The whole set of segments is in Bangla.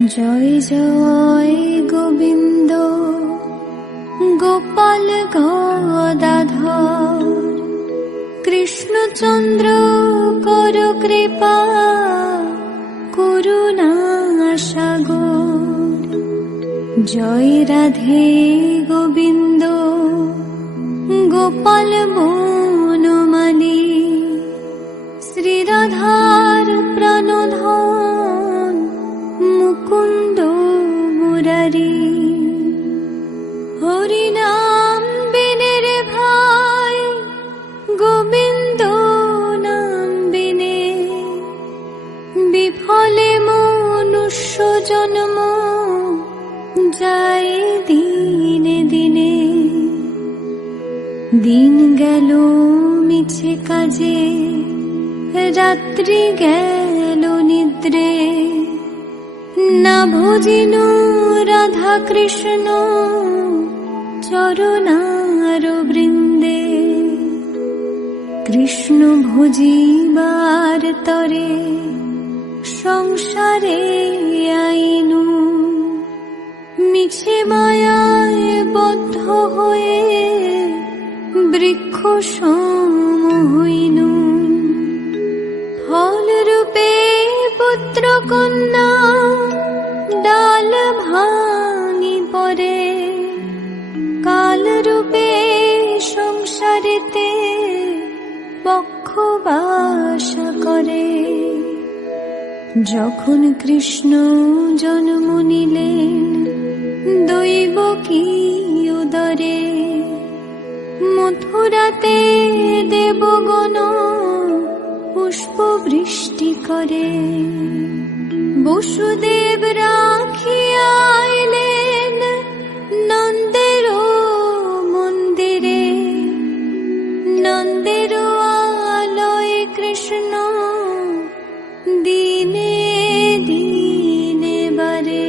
জয় জয় গোবিন্দ গোপাল গদাধর কৃষ্ণচন্দ্র কর কৃপা করুণা সাগর। জয় রাধে গোবিন্দ গোপাল বনমালী শ্রীরাধার প্রাণধন মুকুন্দ মুরারি। হরিনাম বিনে রে ভাই গোবিন্দ নাম বিনে বিফলে মনুষ্য জন্ম যায় দিনে দিনে। দিন গেল মিছে কাজে রাত্রি গেল নিদ্রে না ভজিনু রাধা কৃষ্ণ চরণার বৃন্দে। কৃষ্ণ ভজিবার তরে সংসারে আইনু মিছে মায়ায় বদ্ধ হয়ে বৃক্ষ সম হইনু। ফল রূপে পুত্র কন্যা ডাল ভাঙি পরে কাল রূপে সংসারেতে বক্ষবাস করে। যখন কৃষ্ণ জন্ম নিলেন দৈবকী উদরে মথুরাতে দেবগণ পুষ্প বৃষ্টি করে। বসুদেব রাখিয়া আইলেন নন্দের মন্দিরে নন্দের আলয়ে কৃষ্ণ দিনে দিনে বারে।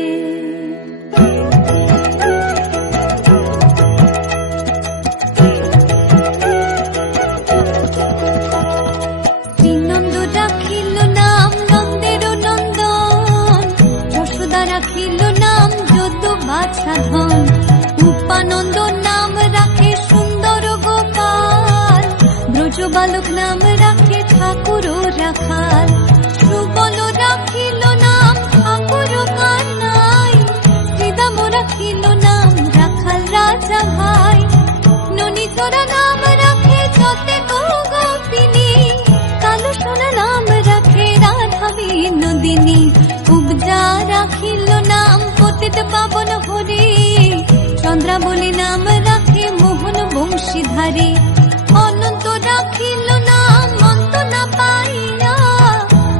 শ্রীনন্দ রাখিল নাম নন্দের নন্দন যশোদা রাখিল নাম যদু বাছা ধন। উপানন্দ নাম রাখে সুন্দর গোপাল ব্রজ বালক নাম রাখে ঠাকুর রাখাল। সুবল রাখিল নাম ঠাকুর কানাই শ্রীদাম রাখিল নাম রাখাল রাজা ভাই। ননীচরা নাম রাখে যতে গোপিনী কালো সোনা নাম রাখে রাধা বিনোদিনী। উপজা রাখিল নাম পতিত পাবন হরি চন্দ্রাবলী নাম রাখে মোহন বংশীধারী। অনন্ত রাখিল নাম অন্ত না পাইয়া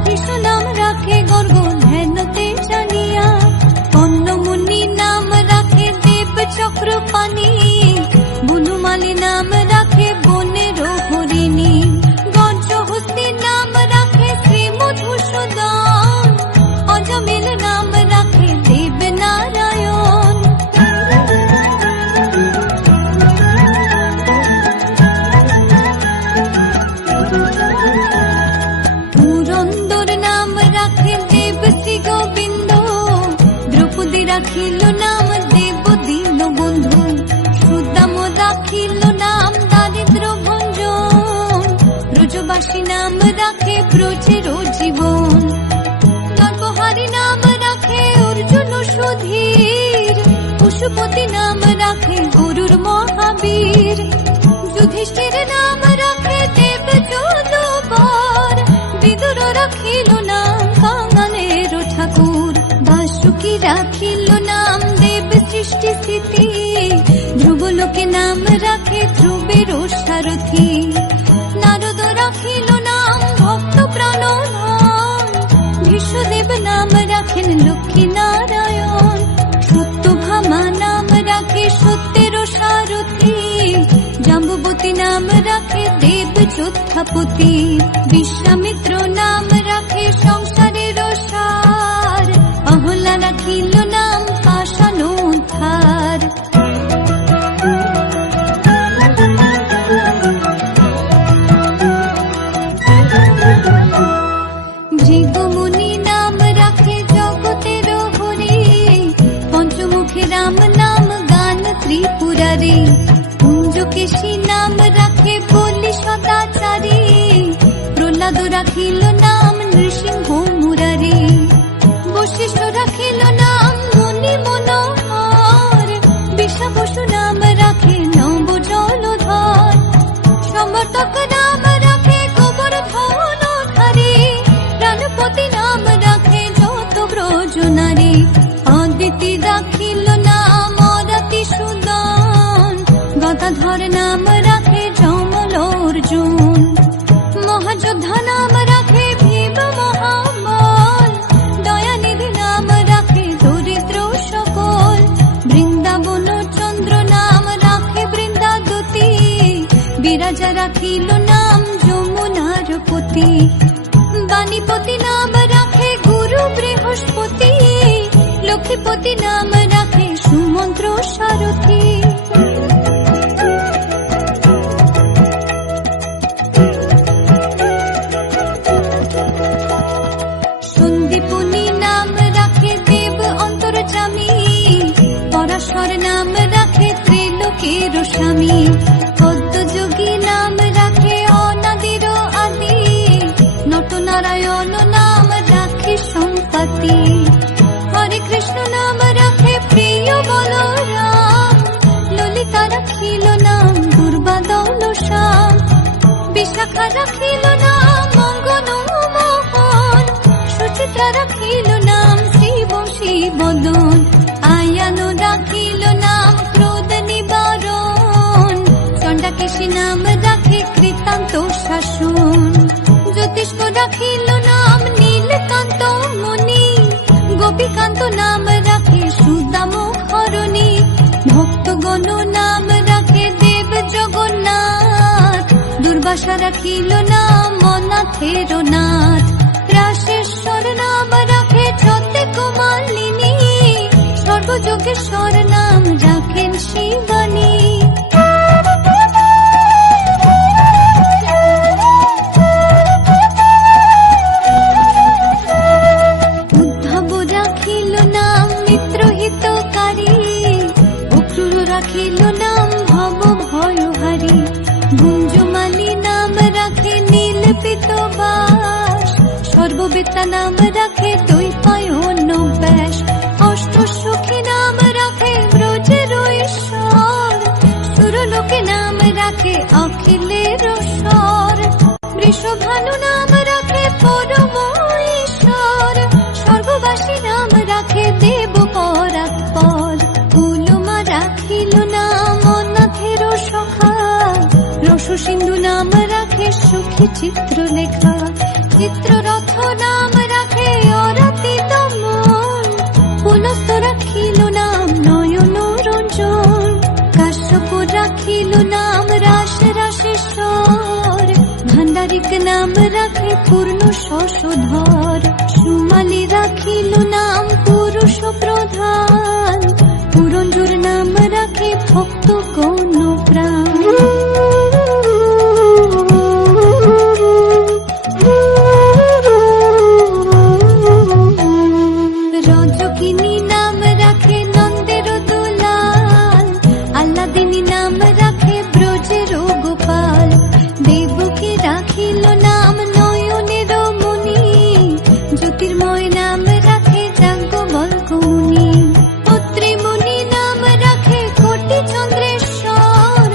কৃষ্ণ নাম রাখে গর্গ ধ্যানতে জানিয়া। অন্নমুনি নাম রাখে দেব চক্রপাণি বনমালী নাম রাখে বনের হরিণী। গজহস্তি নাম রাখে শ্রী মধুসূদন অজমিল নাম রাখে দেব নারায়ণ। পুরন্দর নাম রাখে দেব শ্রী গোবিন্দ দ্রৌপদী রাখিল নাম দেব দীন বন্ধু। সুদাম রাখিল নাম দারিদ্র ভঞ্জন ব্রজবাসী নাম রাখে ব্রজের জীবন। নরবহারী নাম রাখে অর্জুন সুধীর পশুপতি নাম রাখে গরুর মহাবীর। যুধিষ্ঠির নাম রাখে দেব যদুবর বিদুর রাখিল নাম কাঙালের ঠাকুর। বাসুকী রাখিল নাম দেব সৃষ্টি স্থিতি ধ্রুবলোকে নাম রাখে ধ্রুবের সারথি। নারদ রাখিল নাম ভক্ত প্রাণধন বিশ্বদেব নাম রাখেন লক্ষ্মী নারায়ণ। সত্যভামা নাম রাখে সত্যের সারথি জাম্বুবতী নাম রাখে দেব যোদ্ধাপতি। বিশ্বামিত্র নাম রাখে সংসারের সার অহল্যা রাখিল নাম পাষাণোদ্ধার। ভৃগুমুনি নাম রাখে জগতের হরি দীপক নাম রাখে গোবর্ধন ধারী, প্রাণপতি নাম রাখে যত ব্রজ নারী। অদিতি রাখিল নাম অরাতি সুদন, গদাধর নাম রাখে যমল অর্জুন। মহাযোদ্ধা নাম রাখে ভীম মহাবল, দয়ানিধি নাম রাখে দরিদ্র সকল। বৃন্দাবন চন্দ্র নাম রাখে বৃন্দাদতী, বিরাজা রাখিল নাম যমুনার পতি। বাণীপতি নাম রাখে গুরু বৃহস্পতি, লক্ষ্মীপতি নাম রাখে সুমন্ত্র সারথী। সন্দীপনী নাম রাখে দেব অন্তর্যামী, পরাশর নাম রাখে ত্রিলোকের স্বামী। পদ্মযোগী নাম রাখে অনাদির আদি, নটনারায়ণ নাম রাখে সম্পত্তি। হরে কৃষ্ণ নাম রাখে প্রিয় বলরাম, ললিতা রাখিল নাম দুর্বাদল শ্যাম। বিশাখা রাখিল নাম মঙ্গন মোহন, সুচিত্রা রাখিল নাম শিব শিবদন। আয়ান রাখিল নাম ক্রোধ নিবারণ, চণ্ডাকেশী নাম রাখে কৃতান্ত শাসন। জ্যোতিষ্ক রাখিল নাম নীলকান্ত মুনি, গোপীকান্ত নাম রাখে সুদাম হরণী। ভক্তগণ নাম রাখে দেব জগন্নাথ, দুর্বাসা রাখিল নাম অনাথের নাথ। রাশেশ্বর নাম রাখে ছতে কুমালিনী, সর্বযোগেশ্বর নাম রাখেন শিবানী। উদ্ধব রাখিল নাম মিত্রহিতকারী, অক্রূর রাখিল নাম ভব ভয়হারী। গুঞ্জমালী নাম রাখে নীল পিতবাস, সর্ববেত্তা নাম রাখে দ্বৈপায়ন ব্যাস। অষ্টসখী নাম রাখে ব্রজের ঈশ্বর, সুরলোকে নাম রাখে অখিলের স্বর। বৃষভানু নাম রাখে পরম ঈশ্বর, স্বর্গবাসী নাম রাখে দেব পরাৎপর। কুলমা রাখিল নাম অনাথের সখা, রস সিন্ধু নাম রাখে সুখী চিত্রলেখা। চিত্ররথ নাম রাখে অরাতি দমন, পুলস্ত রাখিল নাম নয়ন রঞ্জন। কাশ্যপ রাখিল নাম রাস রাশেশ্বর, ভান্ডারিক নাম রাখে পূর্ণ শশধর। সুমালী রাখিল নাম পুরুষ প্রধান, পুরঞ্জুর নাম রাখে ভক্ত গণ প্রাণ। রজকিনী নাম রাখে নন্দের দুলাল, আল্লাদিনী নাম রাখে ব্রজের গোপাল। দেবকী রাখিল নাম নয়নের মুনি, জ্যোতির্ময় নাম রাখে যাজ্ঞবল্ক্যমুনি। অত্রিমুনি নাম রাখে কোটি চন্দ্রেশ্বর,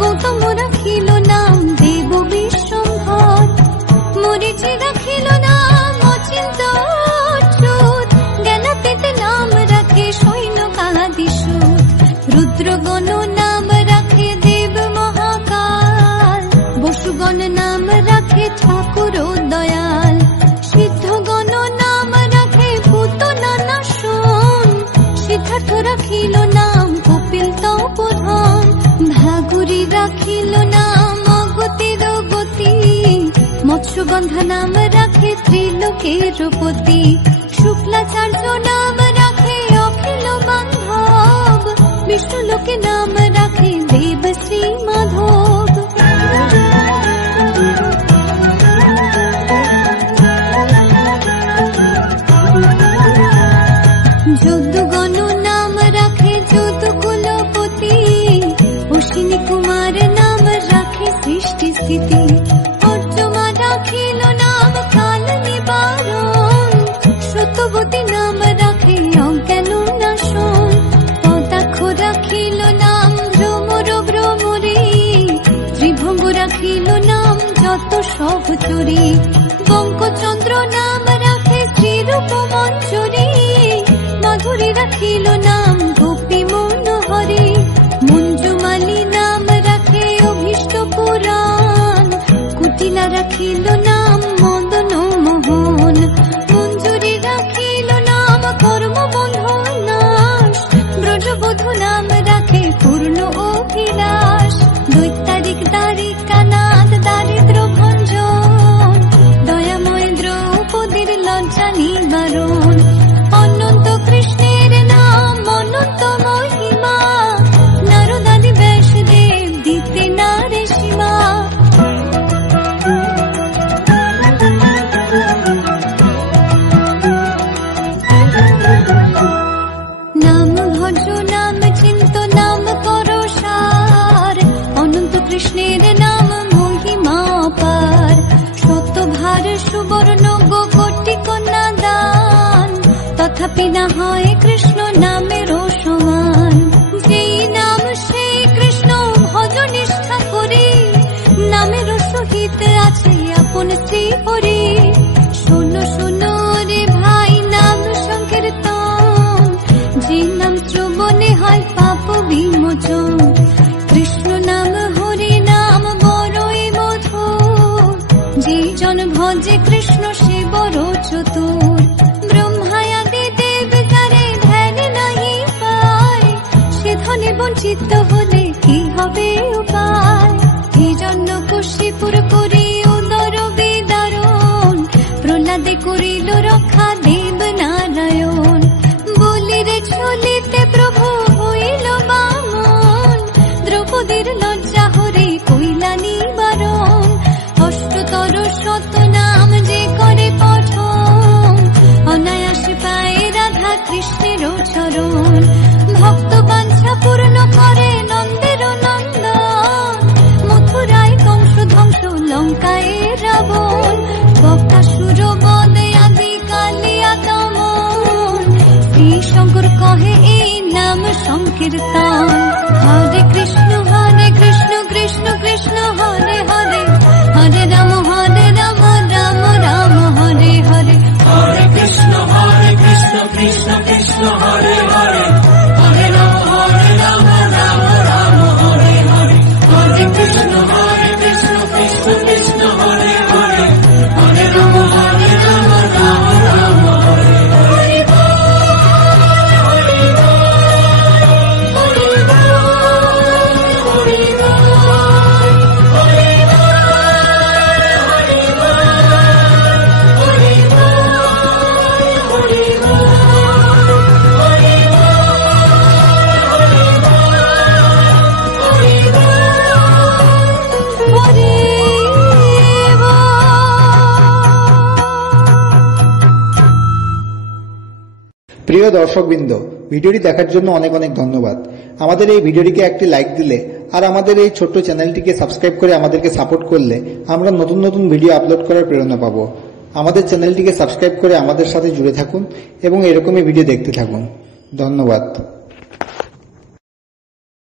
গৌতম রাখিল নাম দেব বিশ্বম্ভর। মরীচি রাখিল নাম অচিন্ত অচ্যুত, জ্ঞানাতীত নাম রাখে সৈন্যকাদিসূত। রুদ্রগণ নাম রাখে দেব মহাকাল, বসুগণ নাম রাখে ঠাকুর দয়াল। সিদ্ধগণ নাম রাখে ভূত নানাশন, সিদ্ধার্থ রাখিল নাম কপিল তপোধন। ভাগুরী রাখিল নাম অগতির গতি, মৎস্যগন্ধা নাম রাখে ত্রিলোকের পতি। শুক্লাচার্য নাম রাখে অখিল বান্ধব, বিষ্ণুলোকে নাম রাখে দেব শ্রী মাধব। যদুগণ নাম রাখে যদুকুলপতি, অশ্বিনী কুমার নাম রাখে সৃষ্টি স্থিতি। অর্জমা রাখিল নাম কাল নিবারণ, সত্যবতী নাম রাখে অজ্ঞান নাশন। পদাক্ষ রাখিল নাম ভ্রমর ভ্রমরী, চুরি, বঙ্কচন্দ্র নাম রাখে শ্রীরূপ মঞ্জুরি, মাধুরী রাখিল নাম গোপী মনোহরি, মঞ্জুমালী নাম রাখে অভীষ্ট পুরাণ, কুটিলা রাখিল নাম মদন মোহন, মঞ্জুরি রাখিল নাম কর্মবন্ধ নাশ, ব্রজবধূ নাম রাখে পূর্ণ অভিলাষ, দৈত্যারিক দ্বারিকানাথ দারিদ্র ভঞ্জন, দয়াময় দ্রৌপদীর লজ্জা নিবারণ, অনন্ত কৃষ্ণের নাম অনন্ত মহিমা, নারদাদি ব্যাসদেব দিতে নারে সীমা। নাম ভজ নাম চিন্ত নাম করো সার, অনন্ত কৃষ্ণের নাম মহিমা পার, শতভার সুবর্ণ কোটি কন্যা দান, তথাপি না হয় কৃষ্ণ নামের সমান, যেই নাম সেই কৃষ্ণ ভজ নিষ্ঠা করি, নামের সহিত আছে আপন শ্রী হরি, শোনো শোনো রে ভাই নাম সংকীর্তন, যে নাম শ্রবণে হয় পাপ বিমোচন, কৃষ্ণ নাম হরি নাম বড়ই মধুর, যে জন ভজে কৃষ্ণ সে বড় চতুর, ব্রহ্মায়াদি দেব যারে ধ্যান নাহি পায়, সে ধনে বঞ্চিত হলে কি হবে উপায়, এই জন্য কুশীপুর করি উদর বিদারণ, প্রহ্লাদে করিল রক্ষা দেব নারায়ণ, বলিরে চলিতে প্রভু হইল বামন, দ্রৌপদীর লজ্জা হরে কইলা নিবারণ, অষ্টতর শত নাম যে করে পঠন, অনায়াসে পায় রাধা কৃষ্ণের চরণ, ভক্ত বাঞ্ছা পূর্ণ করে নন্দের নন্দন, মথুরায় কংস ধ্বংস লঙ্কায় রাবণ, বকাসুর বদে আদি কালিয়া দমন, শ্রী শঙ্কর কহে এই নাম সংকীর্তন, হরে কৃষ্ণ কৃষ্ণ কৃষ্ণ হরে হরে, হরে রাম রাম রাম হরে হরে, হরে কৃষ্ণ কৃষ্ণ কৃষ্ণ হরে হরে, হরে রাম রাম রাম হরে হরে, হরে কৃষ্ণ কৃষ্ণ কৃষ্ণ হরে হরে, হরে রাম রাম রাম হরে হরে। প্রিয় দর্শকবৃন্দ, ভিডিওটি দেখার জন্য অনেক অনেক ধন্যবাদ। আমাদের এই ভিডিওটিকে একটি লাইক দিলে আর আমাদের এই ছোট্ট চ্যানেলটিকে সাবস্ক্রাইব করে আমাদেরকে সাপোর্ট করলে আমরা নতুন নতুন ভিডিও আপলোড করার প্রেরণা পাবো। আমাদের চ্যানেলটিকে সাবস্ক্রাইব করে আমাদের সাথে জুড়ে থাকুন এবং এরকমই ভিডিও দেখতে থাকুন। ধন্যবাদ।